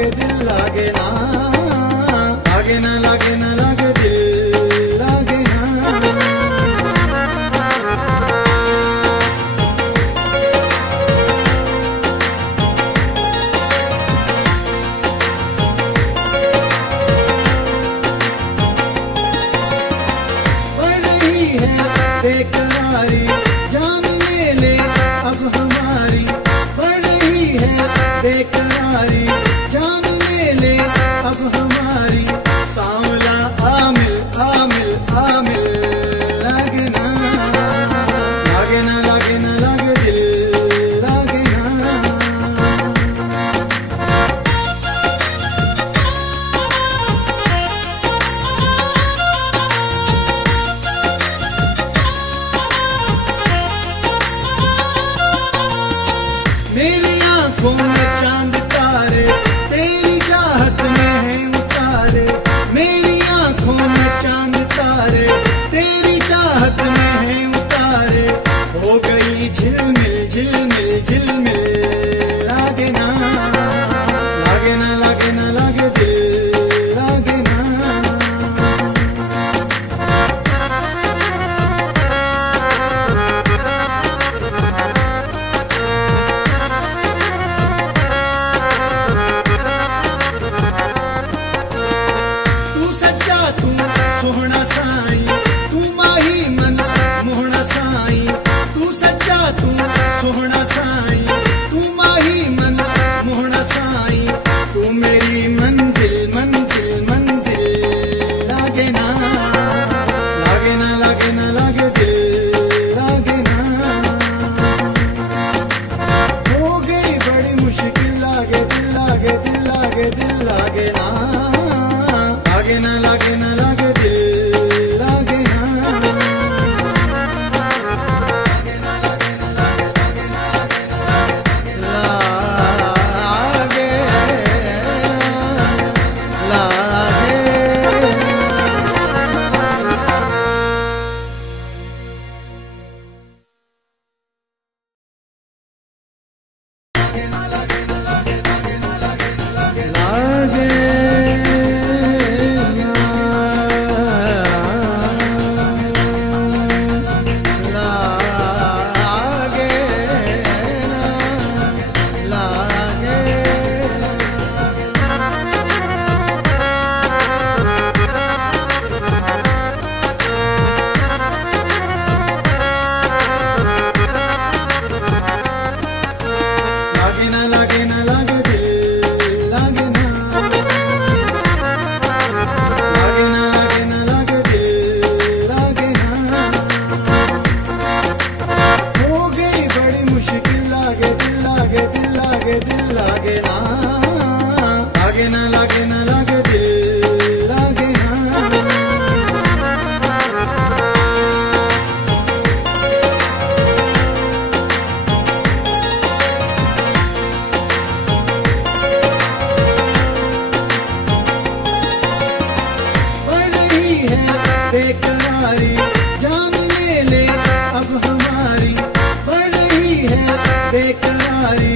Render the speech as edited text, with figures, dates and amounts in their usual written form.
लागे दिल लागे ना, लागे ना लागे ना लागे दिल लागे ना। बढ़ रही है बेकरारी, जान ले ले अब हमारी। बढ़ रही है बेकरारी, जान ले ले अब हमारी। सांवला आमिल आमिल आमिल लागे ना, लागे ना लागे ना लागे दिल लागे ना। मेरी आंखों में चांद तारे तेरी चाहत में है उतारे। मेरी आंखों में चांद तारे तेरी चाहत में है उतारे। हो गई झिलमिल झिलमिल झिलमिल लागे ना, लागे ना लागे ना लागे दिल लागे ना। सोहना साई तू माही मन मोहना साई। तू सच्चा तू सोहना साई, तू माही मन मोहना साई। तू मेरी मंजिल मंजिल मंजिल लागे ना, लागे ना लागे ना लागे दिल लागे ना। हो गई बड़ी मुश्किल लागे दिल लागे दिल लागे दिल लागे ना, लागे ना लागे ना लागे दिल लागे ना। बेकरारी, जान ले ले अब हमारी। बढ़ रही है बेकरारी,